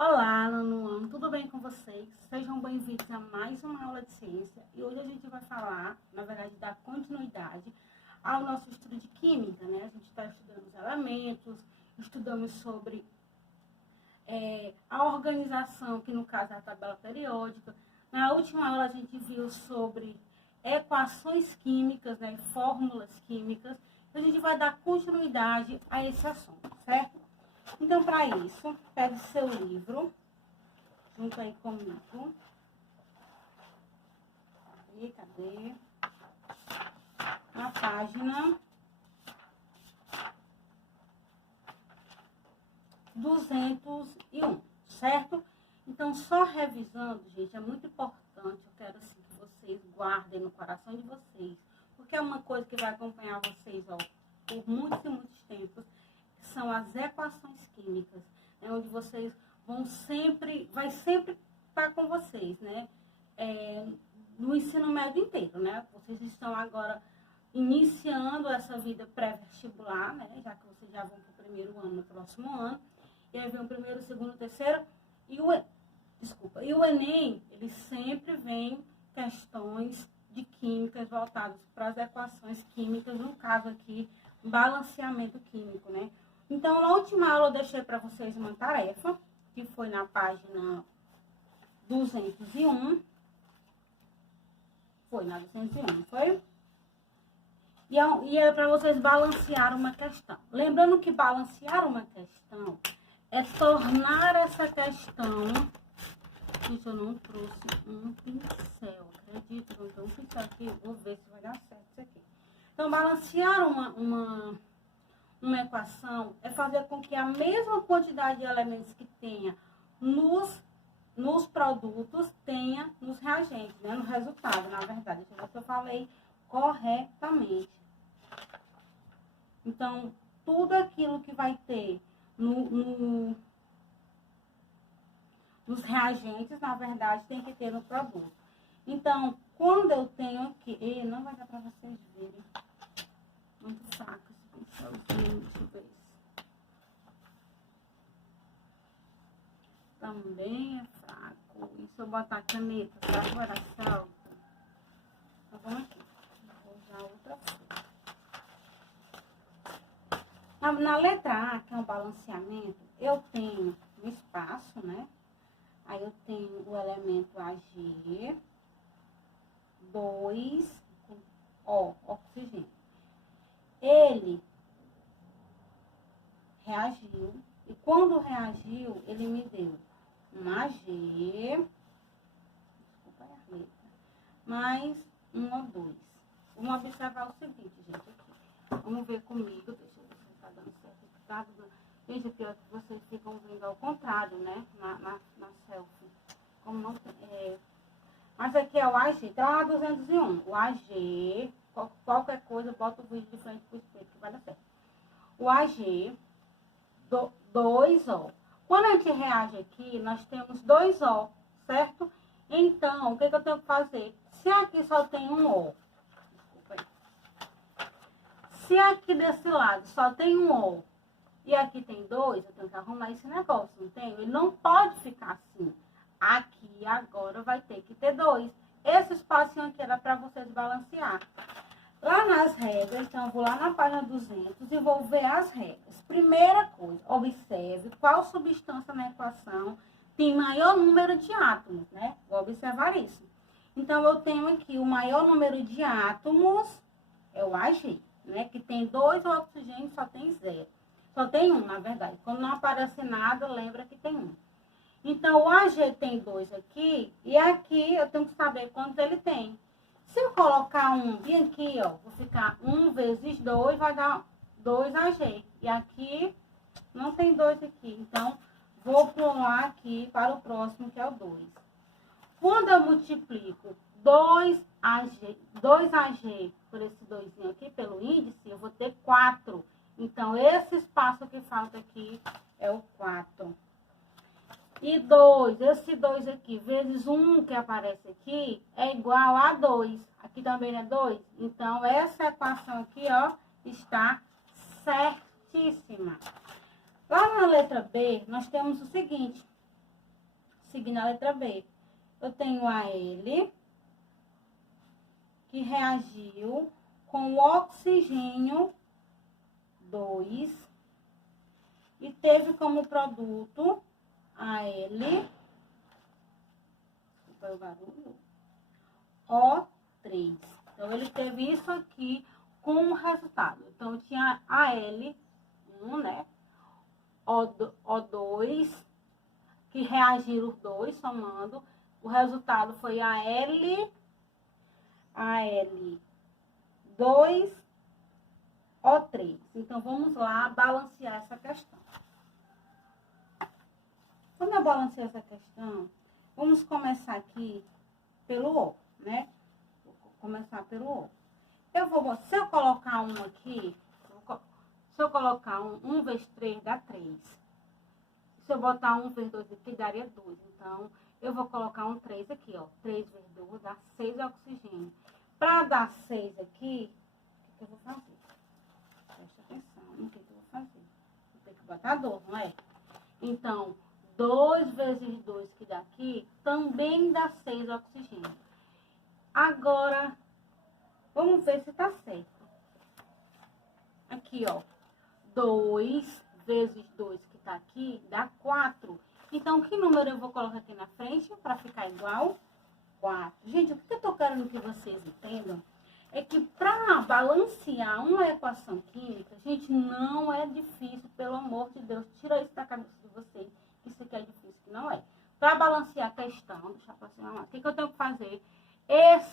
Olá, nono ano, tudo bem com vocês? Sejam bem-vindos a mais uma aula de ciência. E hoje a gente vai falar, na verdade, dar continuidade ao nosso estudo de química, né? A gente está estudando os elementos, estudamos sobre a organização, que no caso é a tabela periódica. Na última aula a gente viu sobre equações químicas, né? Fórmulas químicas. A gente vai dar continuidade a esse assunto, certo? Então, para isso, pegue seu livro, junto aí comigo. Cadê? Na página 201, certo? Então, só revisando, gente, é muito importante, eu quero assim que vocês guardem no coração de vocês, porque é uma coisa que vai acompanhar vocês, ó, por muitos e muitos tempos, são as equações químicas, né, onde vocês vai sempre estar com vocês, né, no ensino médio inteiro, né, vocês estão agora iniciando essa vida pré-vestibular, né, já que vocês já vão para o primeiro ano no próximo ano, e aí vem o primeiro, segundo, terceiro, e o Enem, ele sempre vem questões de químicas voltadas para as equações químicas, no caso aqui, balanceamento químico, né, então, na última aula eu deixei para vocês uma tarefa, que foi na página 201. Foi na 201, foi? E é para vocês balancear uma questão. Lembrando que balancear uma questão é tornar essa questão... Gente, eu não trouxe um pincel, acredito, não tem um pincel aqui, vou ver se vai dar certo isso aqui. Então, balancear uma equação é fazer com que a mesma quantidade de elementos que tenha nos produtos tenha nos reagentes, né? No resultado, na verdade. Deixa eu ver se eu falei corretamente. Então, tudo aquilo que vai ter nos reagentes, na verdade, tem que ter no produto. Então, quando eu tenho aqui... não vai dar para vocês verem. Muito fraco. Deixa eu ver. Também é fraco. E se eu botar a caneta para agora salto? Tá bom aqui. Vou usar outra folha. Na letra A, que é um balanceamento, eu tenho um espaço, né? Aí eu tenho o elemento Ag, 2, oxigênio. Ele reagiu, e quando reagiu, ele me deu um Ag, desculpa a letra, mais um O2. Vamos observar o seguinte, gente, aqui. Vamos ver comigo, deixa eu ver se tá dando certo. Tá dando... Gente, pior que vocês ficam vendo ao contrário, né, na selfie. Como não tem, Mas aqui é o Ag, tá lá 201. O Ag, qualquer coisa, bota o vídeo de frente pro espelho que vai dar certo. O Ag... 2O. Quando a gente reage aqui, nós temos 2O, certo? Então, o que eu tenho que fazer? Se aqui só tem um O, desculpa aí. Se aqui desse lado só tem um O e aqui tem 2, eu tenho que arrumar esse negócio, não tem? Ele não pode ficar assim. Aqui agora vai ter que ter 2. Esse espacinho aqui era para vocês balancear. Lá nas regras, então eu vou lá na página 200 e vou ver as regras. Primeira coisa, observe qual substância na equação tem maior número de átomos, né? Vou observar isso. Então, eu tenho aqui o maior número de átomos, é o Ag, né? Que tem 2, o oxigênio só tem 0. Só tem 1, na verdade. Quando não aparece nada, lembra que tem 1. Então, o Ag tem 2 aqui, e aqui eu tenho que saber quantos ele tem. Se eu colocar 1 bem aqui, ó, vou ficar 1 vezes 2, vai dar 2 Ag. E aqui, não tem 2 aqui. Então, vou pular aqui para o próximo, que é o 2. Quando eu multiplico 2 Ag por esse 2 aqui, pelo índice, eu vou ter 4. Então, esse espaço que falta aqui é o 4. E 2, esse 2 aqui, vezes 1 que aparece aqui, é igual a 2. Aqui também é 2. Então, essa equação aqui, ó, está certíssima. Lá na letra B, nós temos o seguinte. seguindo a letra B. Eu tenho a L, que reagiu com o oxigênio 2 e teve como produto a L, O3. Então, ele teve isso aqui como resultado. Então, tinha a L1, né? O2, que reagiram os dois, somando. O resultado foi a L2, O3. Então, vamos lá balancear essa questão. Quando eu balancear essa questão, vamos começar aqui pelo O, né? Vou começar pelo O. Se eu colocar um aqui, se eu colocar 1 vezes 3 dá 3. Se eu botar 1 vezes 2 aqui, daria 2. Então, eu vou colocar um 3 aqui, ó. 3 vezes 2 dá 6 oxigênio. Para dar 6 aqui, o que eu vou fazer? Presta atenção no que eu vou fazer. Vou ter que botar 2, não é? Então, 2 vezes 2 que dá aqui, também dá 6 oxigênio. Agora, vamos ver se tá certo. Aqui, ó. 2 vezes 2 que tá aqui, dá 4. Então, que número eu vou colocar aqui na frente para ficar igual? 4. Gente, o que eu tô querendo que vocês entendam é que para balancear uma equação química, gente, não é difícil, pelo amor de Deus. Tira isso da cabeça de vocês, que isso aqui é difícil, que não é. Para balancear a questão, deixa eu aproximar mais. O que eu tenho que fazer?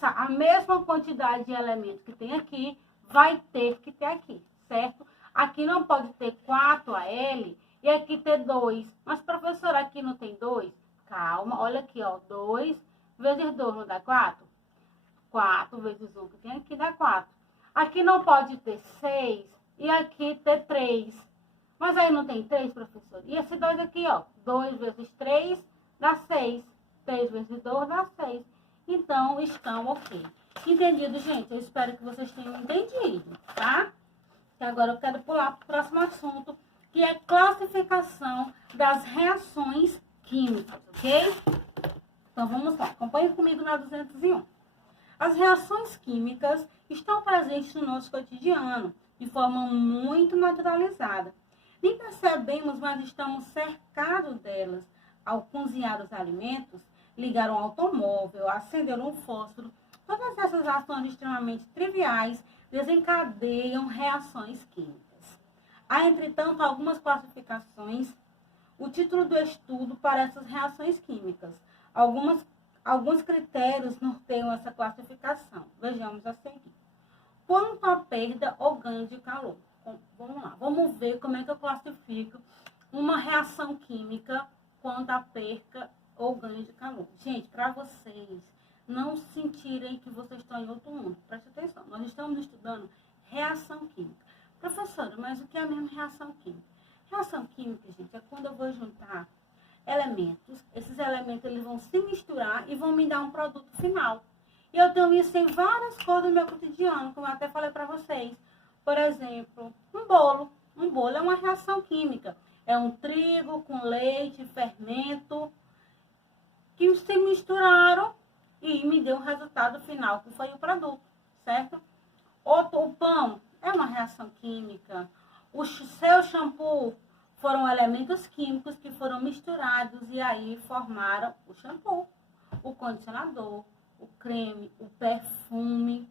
A mesma quantidade de elementos que tem aqui, vai ter que ter aqui, certo? Aqui não pode ter 4Al e aqui ter 2. Mas, professora, aqui não tem 2? Calma, olha aqui, ó. 2 vezes 2 não dá 4? 4 vezes 1 que tem aqui dá 4. Aqui não pode ter 6 e aqui ter 3. Mas aí não tem 3, professor? E esse 2 aqui, ó. 2 vezes 3 dá 6. 3 vezes 2 dá 6. Então, estão ok. Entendido, gente? Eu espero que vocês tenham entendido, tá? E agora eu quero pular para o próximo assunto, que é classificação das reações químicas, ok? Então, vamos lá. Acompanhe comigo na 201. As reações químicas estão presentes no nosso cotidiano, de forma muito naturalizada. Nem percebemos, mas estamos cercados delas. Ao cozinhar os alimentos, ligar um automóvel, acender um fósforo, todas essas ações extremamente triviais desencadeiam reações químicas. Há, entretanto, algumas classificações. O título do estudo para essas reações químicas. Alguns critérios norteiam essa classificação. Vejamos a seguir. Quanto à perda ou ganho de calor. Vamos lá. Vamos ver como é que eu classifico uma reação química quanto à perda ou ganho de calor. Gente, para vocês não sentirem que vocês estão em outro mundo, preste atenção. Nós estamos estudando reação química. Professora, mas o que é mesmo reação química? Reação química, gente, é quando eu vou juntar elementos. Esses elementos eles vão se misturar e vão me dar um produto final. E eu tenho isso em várias coisas no meu cotidiano, como eu até falei para vocês. Por exemplo, um bolo. Um bolo é uma reação química. É um trigo com leite, fermento, que se misturaram e me deu o resultado final, que foi o produto, certo? O pão é uma reação química. O seu shampoo foram elementos químicos que foram misturados e aí formaram o shampoo, o condicionador, o creme, o perfume.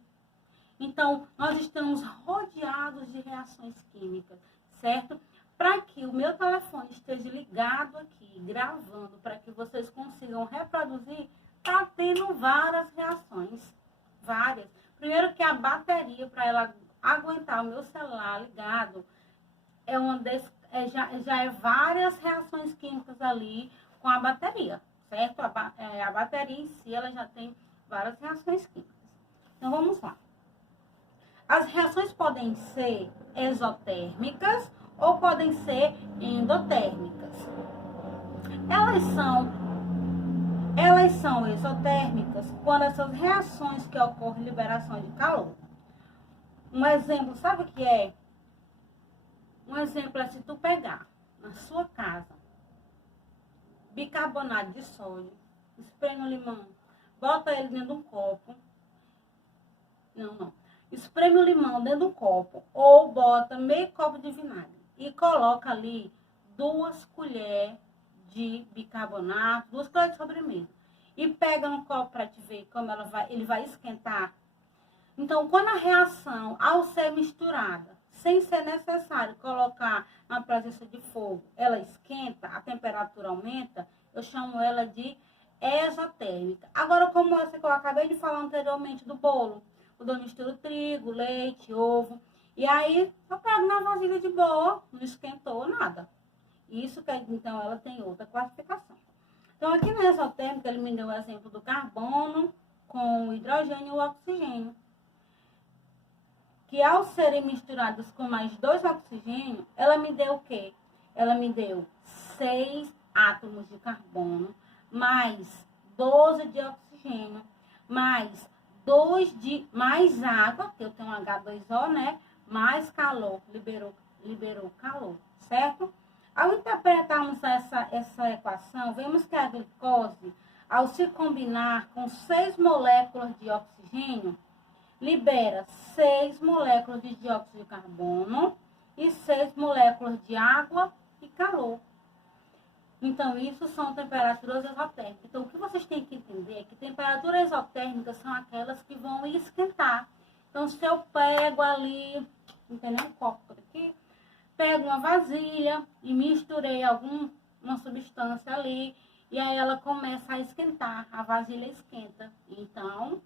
Então, nós estamos rodeados de reações químicas, certo? Para que o meu telefone esteja ligado aqui, gravando, para que vocês consigam reproduzir, tá tendo várias reações. Várias. Primeiro que a bateria, para ela aguentar o meu celular ligado, já é várias reações químicas ali com a bateria, certo? A bateria em si, ela já tem várias reações químicas. Então, vamos lá. As reações podem ser exotérmicas ou podem ser endotérmicas. Elas são exotérmicas quando essas reações que ocorrem liberação de calor. Um exemplo, sabe o que é? Um exemplo é se tu pegar na sua casa bicarbonato de sódio, espreme o limão, bota ele dentro de um copo. Não. Espreme o limão dentro de um copo ou bota meio copo de vinagre e coloca ali 2 colheres de bicarbonato, 2 colheres de sobremesa. E pega no copo para te ver como ele vai esquentar. Então, quando a reação, ao ser misturada, sem ser necessário colocar na presença de fogo, ela esquenta, a temperatura aumenta, eu chamo ela de exotérmica. Agora, como essa que eu acabei de falar anteriormente do bolo, quando eu misturo trigo, leite, ovo, e aí eu pego na vasilha de boa, não esquentou nada. Isso que então ela tem outra classificação. Então, aqui na exotérmica, ele me deu o exemplo do carbono com o hidrogênio e o oxigênio. Que ao serem misturados com mais 2 oxigênios, ela me deu o quê? Ela me deu 6 átomos de carbono, mais 12 de oxigênio, mais 2 de mais água, que eu tenho um H2O, né? Mais calor, liberou calor, certo? Ao interpretarmos essa equação, vemos que a glicose, ao se combinar com 6 moléculas de oxigênio, libera 6 moléculas de dióxido de carbono e 6 moléculas de água e calor. Então, isso são temperaturas exotérmicas. Então, o que vocês têm que entender é que temperaturas exotérmicas são aquelas que vão esquentar. Então, se eu pego ali, entendeu? Um copo por aqui, pego uma vasilha e misturei uma substância ali, e aí ela começa a esquentar, a vasilha esquenta. Então,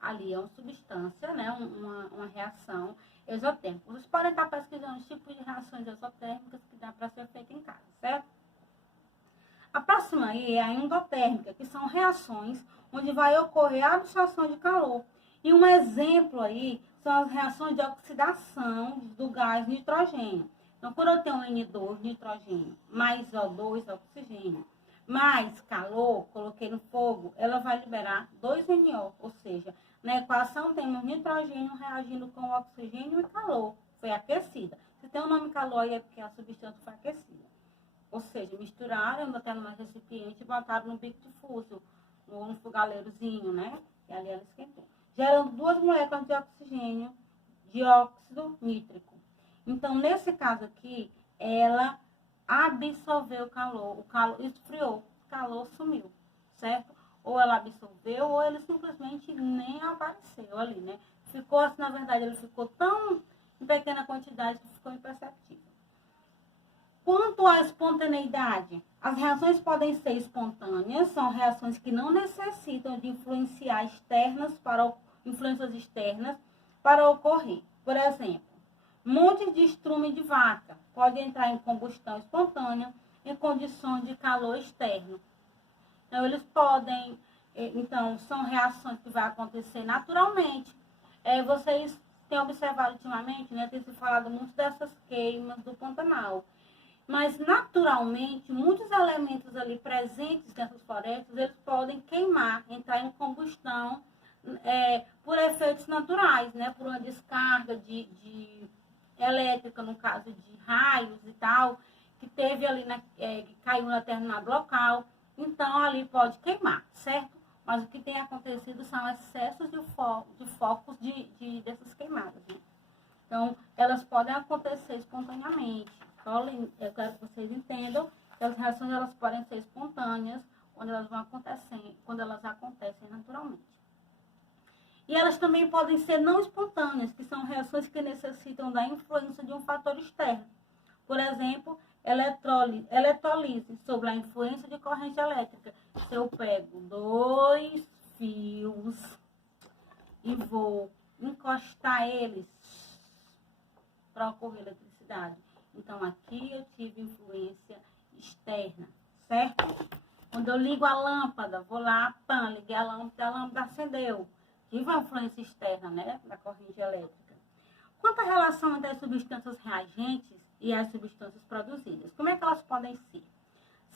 ali é uma substância, né? Uma reação exotérmica. Vocês podem estar pesquisando os tipos de reações exotérmicas que dá para ser feita em casa, certo? A próxima aí é a endotérmica, que são reações onde vai ocorrer a absorção de calor. E um exemplo aí são as reações de oxidação do gás nitrogênio. Então, quando eu tenho N2, nitrogênio, mais O2, oxigênio, mais calor, coloquei no fogo, ela vai liberar 2NO, ou seja, na equação temos nitrogênio reagindo com oxigênio e calor, foi aquecida. Se tem o nome calor aí é porque a substância foi aquecida. Ou seja, misturaram, botaram no recipiente e botaram no bico de fuso, no fogaleirozinho, né? E ali ela esquentou. Gerando 2 moléculas de oxigênio, dióxido nítrico. Então, nesse caso aqui, ela absorveu o calor esfriou, o calor sumiu, certo? Ou ela absorveu, ou ele simplesmente nem apareceu ali, né? Ficou assim, na verdade, ele ficou tão em pequena quantidade que ficou imperceptível. Quanto à espontaneidade, as reações podem ser espontâneas, são reações que não necessitam de influências externas para ocorrer. Por exemplo, montes de estrume de vaca pode entrar em combustão espontânea em condições de calor externo. Então, eles podem, são reações que vão acontecer naturalmente. Vocês têm observado ultimamente, né, tem se falado muito dessas queimas do Pantanal. Mas, naturalmente, muitos elementos ali presentes nessas florestas, eles podem queimar, entrar em combustão por efeitos naturais, né? Por uma descarga de elétrica, no caso de raios e tal, que teve ali, que caiu em determinado local. Então, ali pode queimar, certo? Mas o que tem acontecido são excessos de focos dessas queimadas, né? Então, elas podem acontecer espontaneamente. Eu quero que vocês entendam que as reações elas podem ser espontâneas quando elas acontecem naturalmente. E elas também podem ser não espontâneas, que são reações que necessitam da influência de um fator externo. Por exemplo, eletrólise, sobre a influência de corrente elétrica. Se eu pego 2 fios e vou encostar eles para ocorrer eletricidade. Então, aqui eu tive influência externa, certo? Quando eu ligo a lâmpada, vou lá, liguei a lâmpada acendeu. Tive uma influência externa, né, da corrente elétrica. Quanto à relação entre as substâncias reagentes e as substâncias produzidas, como é que elas podem ser?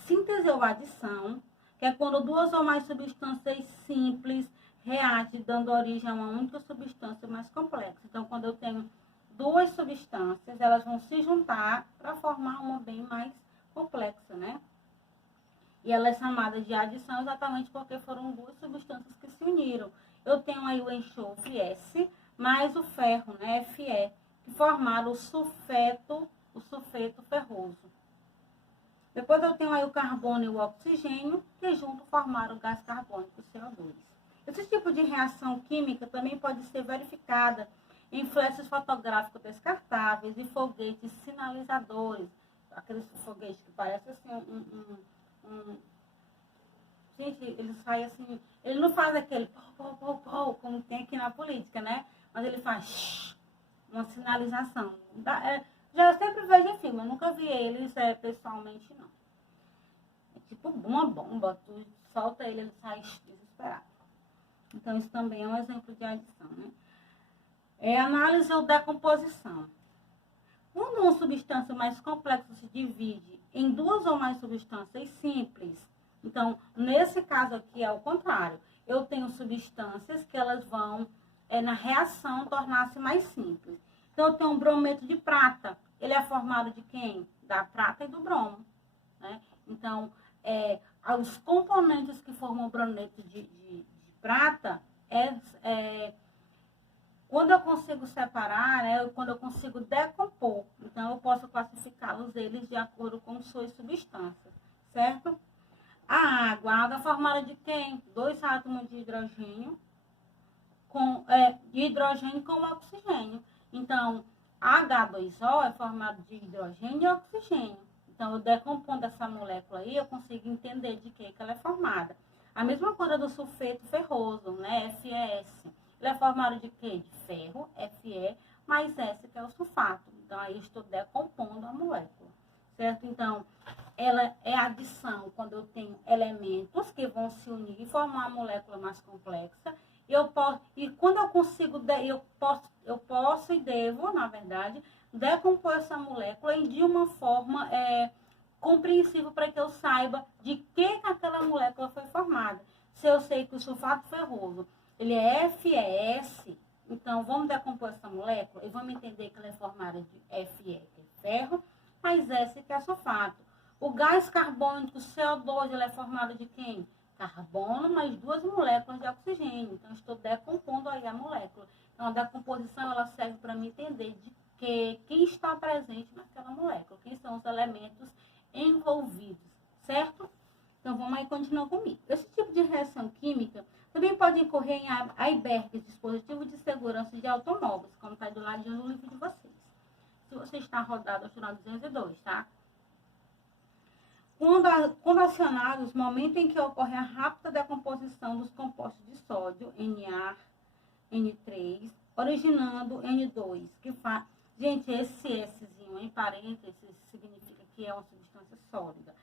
Síntese ou adição, que é quando 2 ou mais substâncias simples reagem, dando origem a uma única substância mais complexa. Então, quando eu tenho 2 substâncias, elas vão se juntar para formar uma bem mais complexa, né? E ela é chamada de adição exatamente porque foram duas substâncias que se uniram. Eu tenho aí o enxofre S, mais o ferro, né, Fe, que formaram o sulfeto ferroso. Depois eu tenho aí o carbono e o oxigênio, que juntos formaram o gás carbônico, CO2. Esse tipo de reação química também pode ser verificada em flashes fotográficos descartáveis e foguetes sinalizadores. Aqueles foguetes que parecem assim Gente, ele sai assim, ele não faz aquele pô, como tem aqui na política, né? Mas ele faz uma sinalização. Já sempre vejo em filme, eu nunca vi eles pessoalmente, não. É tipo uma bomba, tu solta ele, ele sai desesperado. Então, isso também é um exemplo de adição, né? É análise ou decomposição. Quando uma substância mais complexa se divide em duas ou mais substâncias simples, então, nesse caso aqui é o contrário. Eu tenho substâncias que elas vão, na reação, tornar-se mais simples. Então, eu tenho um brometo de prata. Ele é formado de quem? Da prata e do bromo, né? Então, os componentes que formam o brometo de prata quando eu consigo separar, né, quando eu consigo decompor, então eu posso classificá-los eles de acordo com suas substâncias, certo? A água é formada de quem? 2 átomos de hidrogênio com oxigênio. Então, H2O é formado de hidrogênio e oxigênio. Então, eu decompondo essa molécula aí, eu consigo entender de que ela é formada. A mesma coisa do sulfeto ferroso, né? FeS. Ele é formado de quê? De ferro, Fe, mais S, que é o sulfato. Então, aí eu estou decompondo a molécula, certo? Então, ela é adição quando eu tenho elementos que vão se unir e formar uma molécula mais complexa. E quando eu consigo, eu posso e devo, na verdade, decompor essa molécula de uma forma compreensível para que eu saiba de que aquela molécula foi formada. Se eu sei que o sulfato ferroso ele é FeS, então vamos decompor essa molécula e vamos entender que ela é formada de Fe, que é ferro, mais S, que é sulfato. O gás carbônico CO2, ele é formado de quem? Carbono mais 2 moléculas de oxigênio. Então, eu estou decompondo aí a molécula. Então, a decomposição, ela serve para me entender de quem está presente naquela molécula, quem são os elementos envolvidos, certo? Então, vamos aí continuar comigo. Esse tipo de reação química também pode ocorrer em icebergs, dispositivos de segurança de automóveis, como está do ladinho no livro de vocês. Se você está rodado, eu no 202, tá? Quando acionados, momento em que ocorre a rápida decomposição dos compostos de sódio, Na, N3, originando N2, que faz... Gente, esse Szinho em parênteses significa que é uma substância sólida.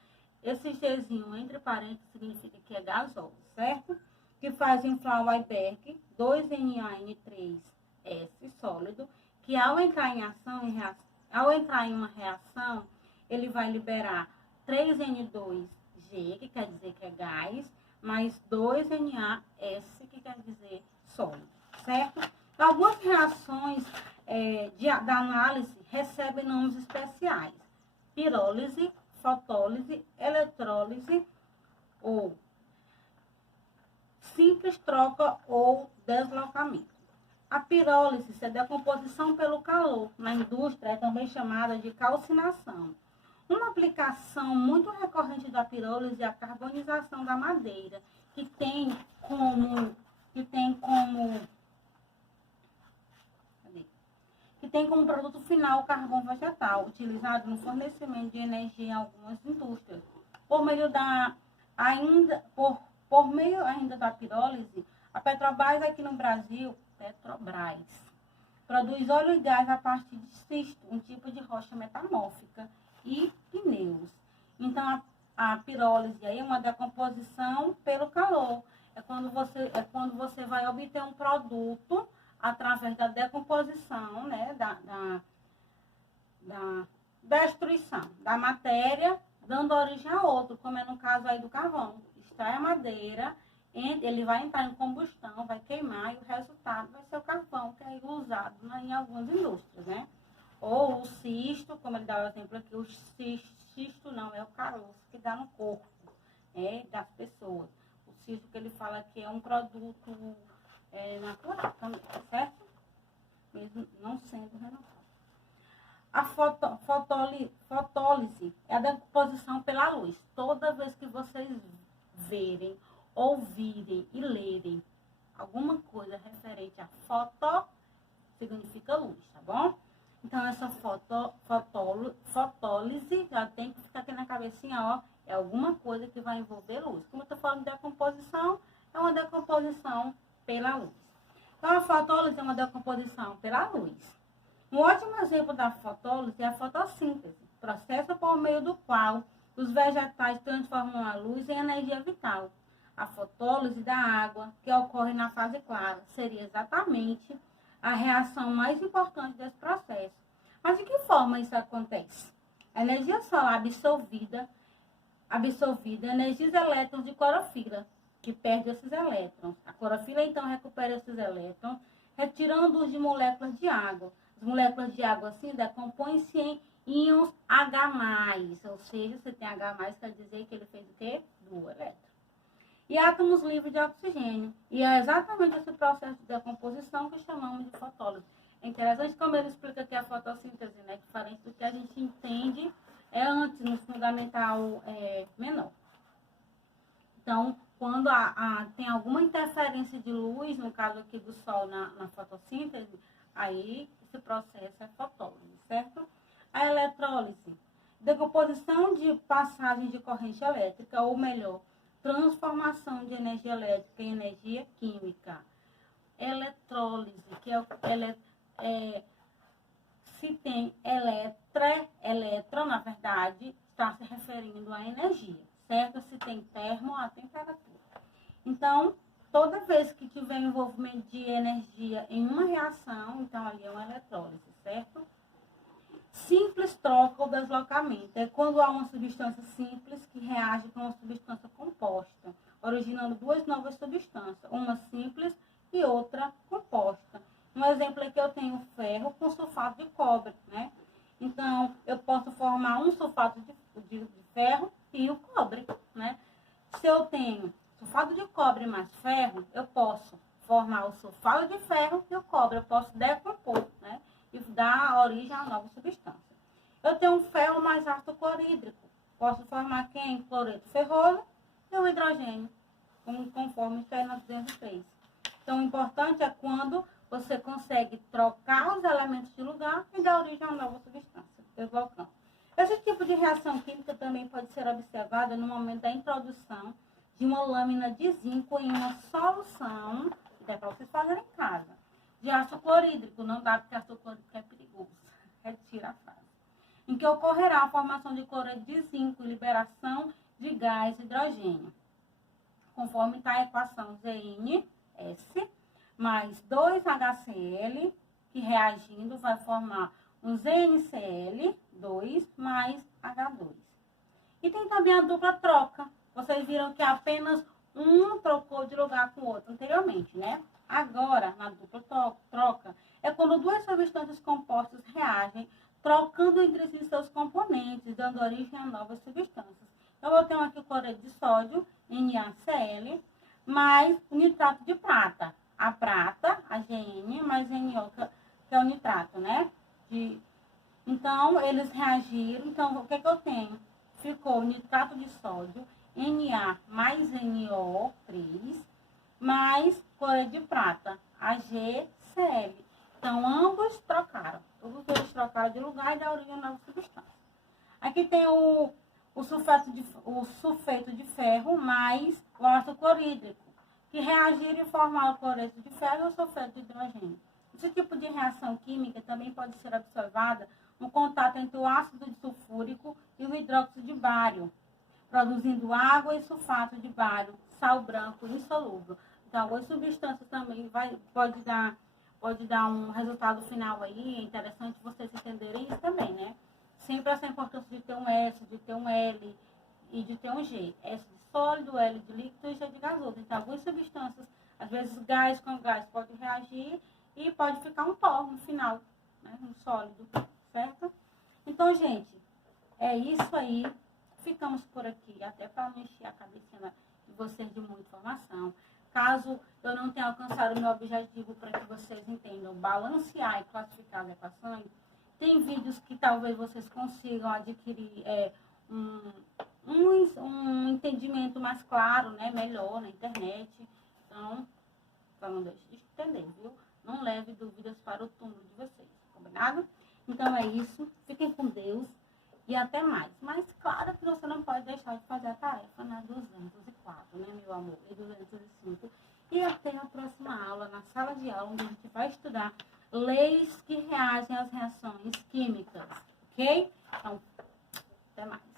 Esse Gzinho entre parênteses significa que é gasoso, certo? Que faz inflar o iceberg, 2NaN3S sólido, que ao entrar em uma reação, ele vai liberar 3N2G, que quer dizer que é gás, mais 2NaS, que quer dizer sólido, certo? Algumas reações da análise recebem nomes especiais: pirólise, fotólise, eletrólise ou simples troca ou deslocamento. A pirólise é a decomposição pelo calor. Na indústria é também chamada de calcinação. Uma aplicação muito recorrente da pirólise é a carbonização da madeira, que tem como produto final o carvão vegetal, utilizado no fornecimento de energia em algumas indústrias. Por meio ainda da pirólise, a Petrobras aqui no Brasil, produz óleo e gás a partir de cisto, um tipo de rocha metamórfica, e pneus. Então, a pirólise aí é uma decomposição pelo calor. É quando você vai obter um produto através da decomposição, né, da destruição da matéria, dando origem a outro, como é no caso aí do carvão. Extrai a madeira, ele vai entrar em combustão, vai queimar, e o resultado vai ser o carvão, que é usado em algumas indústrias, né? Ou o cisto, como ele dá o exemplo aqui, o cisto não, é o caroço que dá no corpo. das pessoas. O silício que ele fala que é um produto natural também, certo? Mesmo não sendo renovado. A fotólise é a decomposição pela luz. Toda vez que vocês verem, ouvirem e lerem alguma coisa referente a foto, significa luz, tá bom? Então, essa fotólise já tem que ficar aqui na cabecinha, ó, é alguma coisa que vai envolver luz. Como eu tô falando de decomposição, é uma decomposição pela luz. Então, a fotólise é uma decomposição pela luz. Um ótimo exemplo da fotólise é a fotossíntese, processo por meio do qual os vegetais transformam a luz em energia vital. A fotólise da água, que ocorre na fase clara, seria exatamente a reação mais importante desse processo. Mas de que forma isso acontece? A energia solar absorvida energiza elétrons de clorofila, que perde esses elétrons. A clorofila, então, recupera esses elétrons, retirando-os de moléculas de água. As moléculas de água, assim, decompõem-se em íons H+, ou seja, você tem H+, quer dizer que ele fez o quê? Do elétron. E átomos livres de oxigênio. E é exatamente esse processo de decomposição que chamamos de fotólise. É interessante como ele explica que a fotossíntese, né, diferente do que a gente entende antes no fundamental menor. Então, quando tem alguma interferência de luz, no caso aqui do Sol na fotossíntese, aí esse processo é fotólise, certo? A eletrólise, decomposição de passagem de corrente elétrica, ou melhor, transformação de energia elétrica em energia química. Eletrólise, que se tem elétron, na verdade, está se referindo à energia, certo? Se tem termo, a temperatura. Então, toda vez que tiver envolvimento de energia em uma reação, então ali é uma eletrólise, certo? Simples troca ou deslocamento é quando há uma substância simples que reage com uma substância composta, originando duas novas substâncias, uma simples e outra composta. Um exemplo é que eu tenho ferro com sulfato de cobre, né? Então, eu posso formar um sulfato de ferro e o cobre, né? Se eu tenho sulfato de cobre mais ferro, eu posso formar o sulfato de ferro e o cobre. Eu posso decompor, né? E dar origem a uma nova substância. Eu tenho um ferro mais ácido clorídrico. Posso formar quem? Cloreto ferroso e o hidrogênio, conforme está aí na 203. Então, o importante é quando você consegue trocar os elementos de lugar e dar origem a uma nova substância, deslocando. Esse tipo de reação química também pode ser observada no momento da introdução de uma lâmina de zinco em uma solução, que é para vocês fazerem em casa, de ácido clorídrico. Não dá porque ácido clorídrico é perigoso. Retira a frase. Em que ocorrerá a formação de cloreto de zinco e liberação de gás hidrogênio. Conforme está a equação ZnS mais 2HCl, que reagindo vai formar um ZnCl2 mais H2. E tem também a dupla troca. Vocês viram que apenas um trocou de lugar com o outro anteriormente, né? Agora, na dupla troca, é quando duas substâncias compostas reagem, trocando entre si seus componentes, dando origem a novas substâncias. Então, eu tenho aqui o cloreto de sódio, NaCl, mais o nitrato de prata. A prata, a Gn, mais NO, que é o nitrato, né? Então, eles reagiram. Então, o que é que eu tenho? Ficou nitrato de sódio, Na mais NO3, mais cloreto de prata, AgCl. Então, ambos trocaram. Todos eles trocaram de lugar e da origem a nova substância. Aqui tem o sulfeto de ferro mais o ácido clorídrico, que reagiram e formaram o cloreto de ferro e o sulfeto de hidrogênio. Esse tipo de reação química também pode ser observada no contato entre o ácido sulfúrico e o hidróxido de bário, produzindo água e sulfato de bário, sal branco insolúvel. Então, as substâncias também pode dar um resultado final aí. É interessante vocês entenderem isso também, né? Sempre essa importância de ter um S, de ter um L e de ter um G. S de sólido, L de líquido e G de gasoso. Então, algumas substâncias, às vezes gás com gás pode reagir e pode ficar um pó no final, né? Um sólido, certo? Então, gente, é isso aí. ficamos por aqui, até para não encher a cabeça de vocês de muita informação. Caso eu não tenha alcançado o meu objetivo para que vocês entendam balancear e classificar as equações, tem vídeos que talvez vocês consigam adquirir um entendimento mais claro, né, melhor na internet. Então, não deixe de entender, viu? Não leve dúvidas para o túmulo de vocês, combinado? Então é isso, fiquem com Deus e até mais. Mas claro que você não pode deixar de fazer a tarefa na 204, né, meu amor? E 205. E até a próxima aula, na sala de aula, onde a gente vai estudar leis que reagem às reações químicas, ok? Então, até mais.